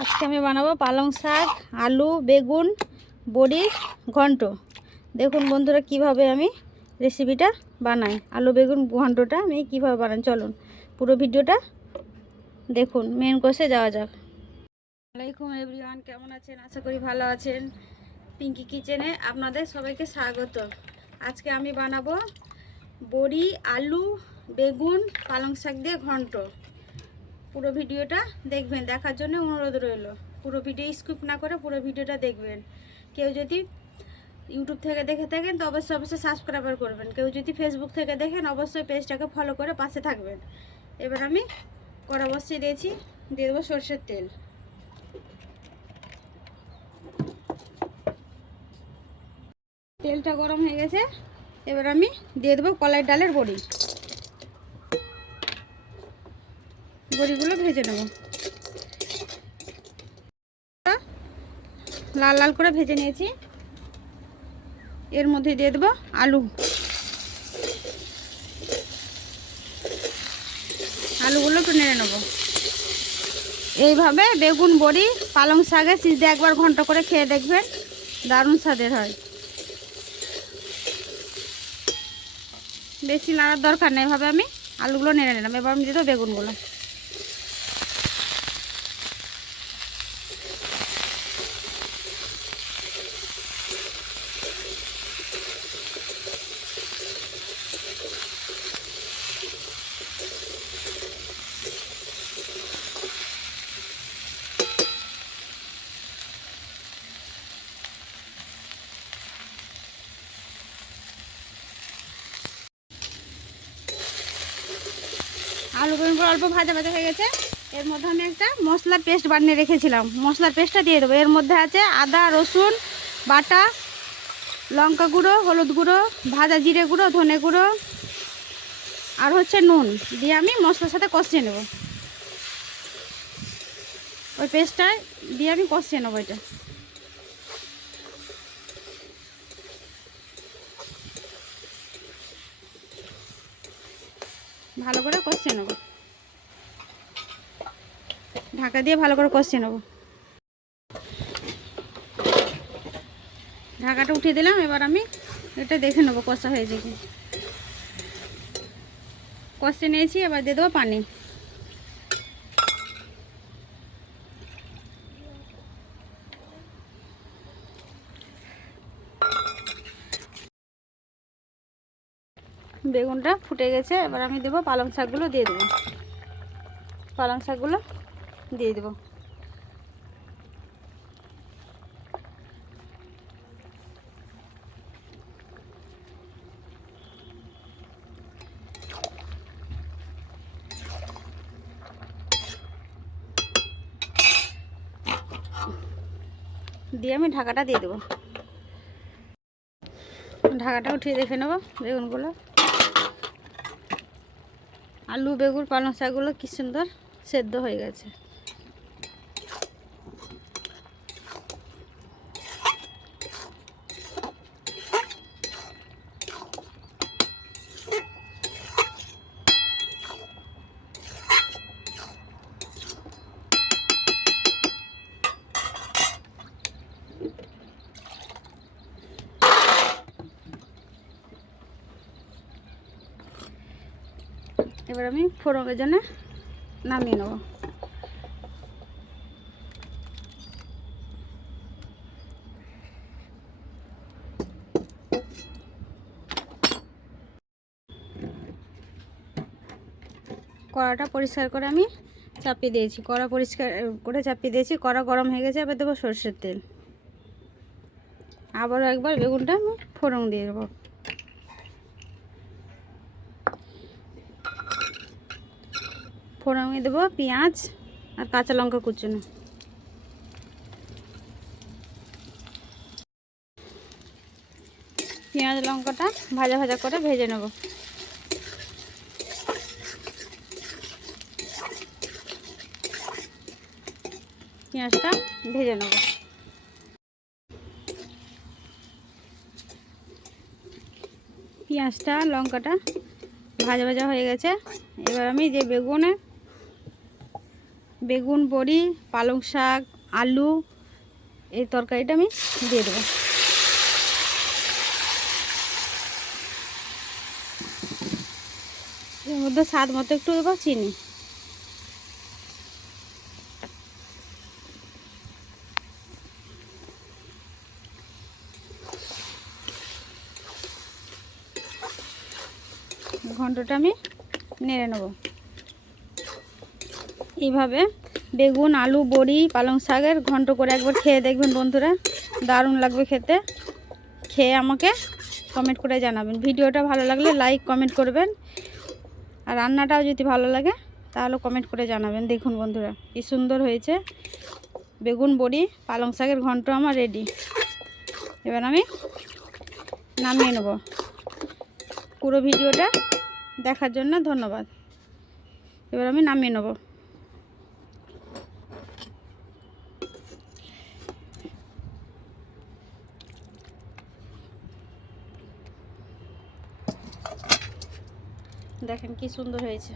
আজকে আমি বানাবো পালং শাক, আলু, বেগুন, বড়ির ঘন্ট। দেখুন বন্ধুরা কিভাবে আমি রেসিপিটা বানাই। আলু বেগুন ঘন্টটা আমি কিভাবে বানাই চলুন পুরো ভিডিওটা দেখুন। মেন কোর্সে যাওয়া যাক। আসসালামাইকুম এভরিওয়ান, কেমন আছেন? আশা করি ভালো আছেন। পিঙ্কি কিচেনে আপনাদের সবাইকে স্বাগত। আজকে আমি বানাবো বড়ি, আলু, বেগুন, পালং শাক দিয়ে ঘন্ট। পুরো ভিডিওটা দেখবেন, দেখার জন্য অনুরোধ রইল। পুরো ভিডিও স্কিপ না করে পুরো ভিডিওটা দেখবেন। কেউ যদি ইউটিউব থেকে দেখে থাকেন তো অবশ্যই সাবস্ক্রাইবার করবেন। কেউ যদি ফেসবুক থেকে দেখেন অবশ্যই পেজটাকে ফলো করে পাশে থাকবেন। এবার আমি কড়া বসিয়ে দিয়েছি, দিয়ে দেবো সরষের তেল। তেলটা গরম হয়ে গেছে, এবার আমি দিয়ে দেবো কলাই ডালের বড়ি। বড়িগুলো ভেজে নেব, লাল লাল করে ভেজে নিয়েছি। এর মধ্যে দিয়ে দেবো আলু। আলুগুলো একটু নেড়ে নেবো। এইভাবে বেগুন, বড়ি, পালং শাকে সিজে একবার ঘন্ট করে খেয়ে দেখবেন, দারুণ স্বাদের হয়। বেশি নাড়ার দরকার নেই। এভাবে আমি আলুগুলো নেড়ে নিলাম। এবার আমি দিয়ে দেবো বেগুনগুলো। আলু বেগুনগুলো অল্প ভাজা ভাজা হয়ে গেছে। এর মধ্যে আমি একটা মশলার পেস্ট বানিয়ে রেখেছিলাম, মশলার পেস্টটা দিয়ে দেবো। এর মধ্যে আছে আদা, রসুন বাটা, লঙ্কা গুঁড়ো, হলুদ গুঁড়ো, ভাজা জিরে গুঁড়ো, ধনে গুঁড়ো আর হচ্ছে নুন দিয়ে আমি মশলার সাথে কষিয়ে নেব। ওই পেস্টটা দিয়ে আমি কষিয়ে নেবো। এটা ভালো করে কষিয়ে নেব, ঢাকা দিয়ে ভালো করে কষিয়ে নেব। ঢাকাটা উঠিয়ে দিলাম। এবার আমি এটা দেখে নেবো কষা হয়েছে কি। কষিয়ে নিয়েছি, এবার দিয়ে দেবো পানি। বেগুনটা ফুটে গেছে, এবার আমি দেবো পালং শাকগুলো দিয়ে দেবো। পালং শাকগুলো দিয়ে দেবো। দিয়ে আমি ঢাকাটা দিয়ে দেবো। ঢাকাটা উঠিয়ে দেখে নেবো বেগুনগুলো, আলু, বেগুন, পালং শাকগুলো কি সুন্দর সেদ্ধ হয়ে গেছে। এবার আমি ফোড়নের জন্য নামিয়ে নেব। কড়াটা পরিষ্কার করে আমি চাপিয়ে দিয়েছি, কড়া পরিষ্কার করে চাপিয়ে দিয়েছি। কড়া গরম হয়ে গেছে, এবার দেবো সরষের তেল। আবারও একবার বেগুনটা আমি ফোড়ন দিয়ে দেবো। ফোড়নে দেবো পেঁয়াজ আর কাঁচা লঙ্কা কুচুনো। পেঁয়াজ লঙ্কাটা ভাজা ভাজা করে ভেজে নেব। পেঁয়াজটা ভেজে নেব। পেঁয়াজটা লঙ্কাটা ভাজা ভাজা হয়ে গেছে। এবার আমি যে বেগুনে বেগুন, বড়ি, পালং শাক, আলু, এই তরকারিটা আমি দিয়ে দেবো। এর মধ্যে স্বাদ মতো একটু দেবো চিনি। ঘন্টটা আমি নেড়ে নেব। এইভাবে বেগুন, আলু, বড়ি, পালং শাকের ঘন্ট করে একবার খেয়ে দেখবেন বন্ধুরা, দারুণ লাগবে খেতে। খেয়ে আমাকে কমেন্ট করে জানাবেন। ভিডিওটা ভালো লাগলে লাইক কমেন্ট করবেন, আর রান্নাটাও যদি ভালো লাগে তাহলে কমেন্ট করে জানাবেন। দেখুন বন্ধুরা কি সুন্দর হয়েছে। বেগুন, বড়ি, পালং শাকের ঘন্ট আমার রেডি। এবার আমি নামিয়ে নেব। পুরো ভিডিওটা দেখার জন্য ধন্যবাদ। এবার আমি নামিয়ে নেব। দেখেন কি সুন্দর হয়েছে।